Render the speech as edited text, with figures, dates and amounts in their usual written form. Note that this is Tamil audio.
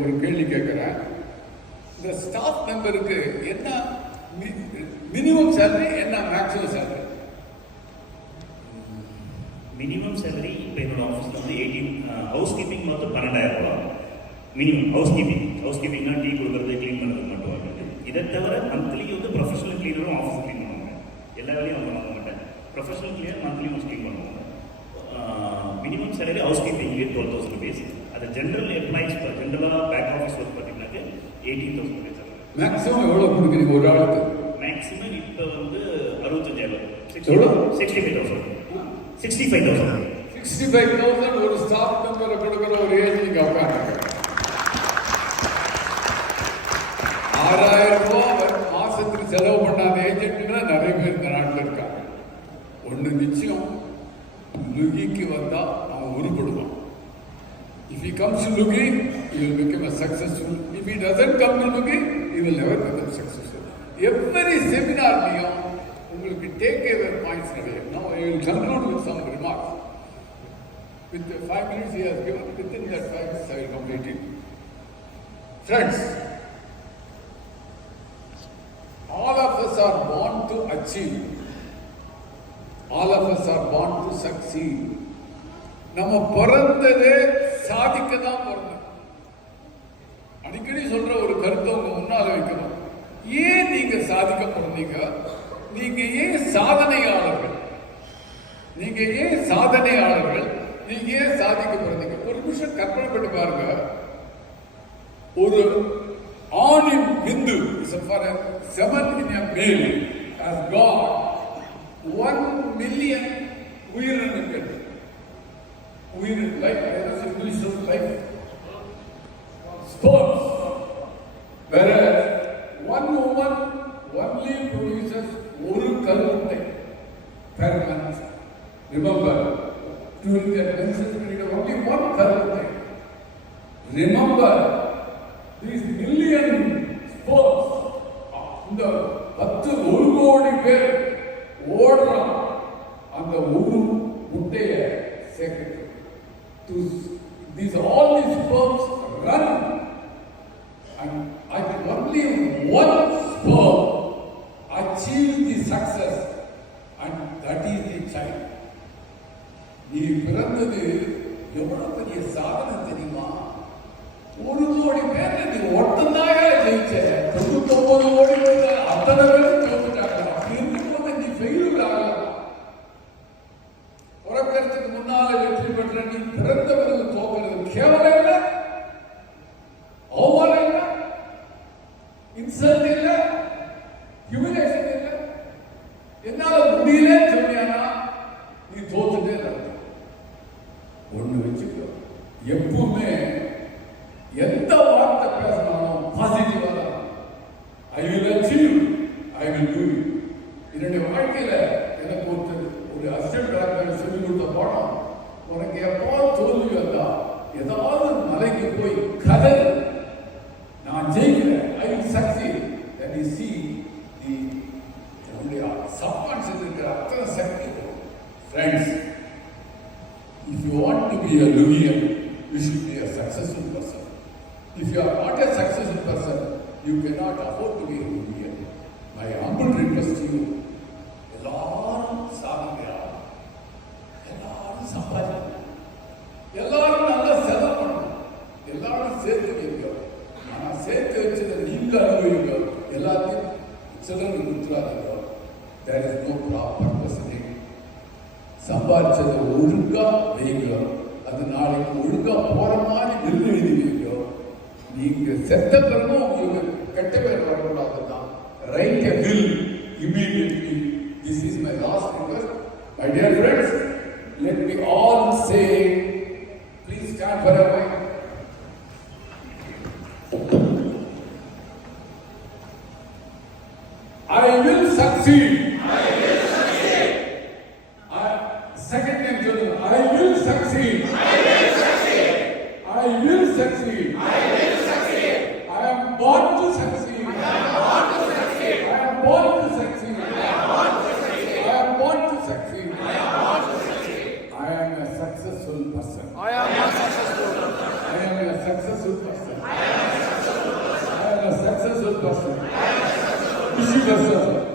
ஒரு கேள்வி கேட்கிறேன். இந்த ஸ்டாஃப் மெம்பருக்கு என்ன மினிமம் சேலரி, என்ன மேக்ஸிமம் சேலரி? மினிமம் சேலரி இப்போ என்னோட ஆஃபீஸில் வந்து 18 ஹவுஸ் கீப்பிங் மொத்தம் 12,000 ரூபா மினிமம். ஹவுஸ் கீப்பிங்னா டீ கொடுக்குறது, க்ளீன் பண்ணுறது மட்டும் வாங்கிட்டு. இதை தவிர மந்த்லி வந்து ப்ரொஃபஷனல் க்ளீனரும் ஆஃபீஸ் க்ளீன் பண்ணுவாங்க. எல்லா வேலையும் அவங்க வாங்க மாட்டேன். Professional cleaner monthly once clean பண்ணுவாங்க. மினிமம் சேலரி ஹவுஸ் கீப்பிங்லேயே 12,000 rupees. அது ஜென்ரல் எம்ப்ளாயிஸ் ஜென்ரலாக பேக் ஆஃபீஸ் ஒர்க் பார்த்தீங்கன்னாக்க 18,000 rupees. மேக்ஸிமம் எவ்வளோ கொடுக்குறீங்க ஒரு ஆளுக்கு? மேக்ஸிமம் இப்போ வந்து 65,000. 65,000. 65,000 ஒரு ஸ்டாஃப் மெம்பரை கொடுக்குற ஒரு ஏஜ் நீங்க உட்காந்து 6,000 ரூபாய் மாசத்துக்கு செலவு பண்ணாத ஏஜென்ட்னா நிறைய பேர் இந்த நாட்டில் இருக்காங்க. ஒன்று நிச்சயம், லுகிக்கு வந்தா அவன் உருப்படுவான். If he comes to Lugi, he will become a successful. If he doesn't come to Lugi, he will never become successful. Every seminar உங்களுக்கு take away points நிறைய. Now I will conclude with some remarks. With the 5 minutes he has given, within that 5 minutes I will complete it. Friends, all of us are born to achieve. All of us are born to succeed. நம்ம பிறந்ததே சாதிக்க தான் பிறந்தோம். அடிக்கடி சொல்ற ஒரு கருத்தை உங்க முன்னால வைக்கணும். ஏன் நீங்க சாதிக்க பிறந்தீங்க? நீங்க ஏன் சாதனையாளர்கள்? நீங்க ஏன் சாதனையாளர்கள்? நீங்க ஏன் சாதிக்க பிறந்தீங்க? ஒரு நிமிஷம் கற்பனை பண்ணி பாருங்க. ஒரு ஆணின் விந்து semen in a male has got 1 million உயிரினங்கள். உயிரின் life, English life sperms, whereas one woman only produces ஒரு கருமுட்டை per month. Remember, during their menstrual period only one கருமுட்டை. Remember, these million sperms, இந்த 10 கோடி பேர் ஓடுறான் அந்த ஒரு முட்டையை சேர்க்க. All these sperms run, and I can only one sperm achieve the success, and that is the child. நீ பிறந்தது எவ்வளவு பெரிய சாதனை தெரியுமா? 1 கோடி பேர் நீ ஒட்டனாக ஜெயிச்ச. 99 கோடி பேர் அத்தனை பேரும் தோத்துட்டாங்க. அப்படி இருக்கும்போது நீ ஃபெயிலியர் ஆகலாம். பிறக்கிறதுக்கு முன்னால வெற்றி பெற்ற நீ பிறந்தவர்கள் தோக்கிறது கேவலம் இல்லை, அவமானம் இல்லை, இன்சல்ட் இல்லை, ஹியூமிலேஷன் இல்லை. என்னால முடியல சொன்னியானா நீ தோத்துட்டே இல்லை. ஒண்ணு வச்சுக்கோ, எப்பவுமே எந்த வார்த்தை பேசினாலும் பாசிட்டிவா தான். I will achieve, I will do it. என்னுடைய வாழ்க்கையில எனக்கு ஒரு அசிஸ்டன்ட் டைரக்டர் சொல்லி கொடுத்த பாடம், உனக்கு எப்போ தோல்வி வந்தா ஏதாவது மலைக்கு போய் கதறு, நான் ஜெயிக்கிறேன், I will succeed. That is see the subconscious இருக்கிற அத்தனை சக்தி. Friends, if you want to be a Lugian, you should be a successful person. If you are not a successful person, you cannot afford to be a Lugian. My humble request to you, எல்லாரும் சாதிக்கிறார், எல்லாரும் சம்பாதிக்கணும், எல்லாரும் நல்லா செலவு பண்ணணும், எல்லாரும் சேர்த்து வைங்க. ஆனா சேர்த்து வச்சதை நீங்க அனுபவிங்க. எல்லாத்தையும் சிலருக்கு கொடுத்துறாங்க. There is no proper percentage. சம்பாதிச்சதை ஒழுங்கா வைங்க. அது நாளைக்கு ஒழுங்கா போற மாதிரி நெல் எழுதி வைங்க. நீங்க செத்த பிறகும் உங்களுக்கு கெட்ட பேர் வரக்கூடாதுதான். Write a will immediately. This is my last request. My dear friends, let me all say, please stand for a while. I will succeed. I will succeed. Second name, I will succeed. I will succeed. I will succeed. I will succeed. I am born to succeed. I am born to succeed. I am born to succeed. I am born to succeed. I am born to succeed. I am born to succeed. I am a successful person. I am a successful person. I successful person. Wish you best of luck.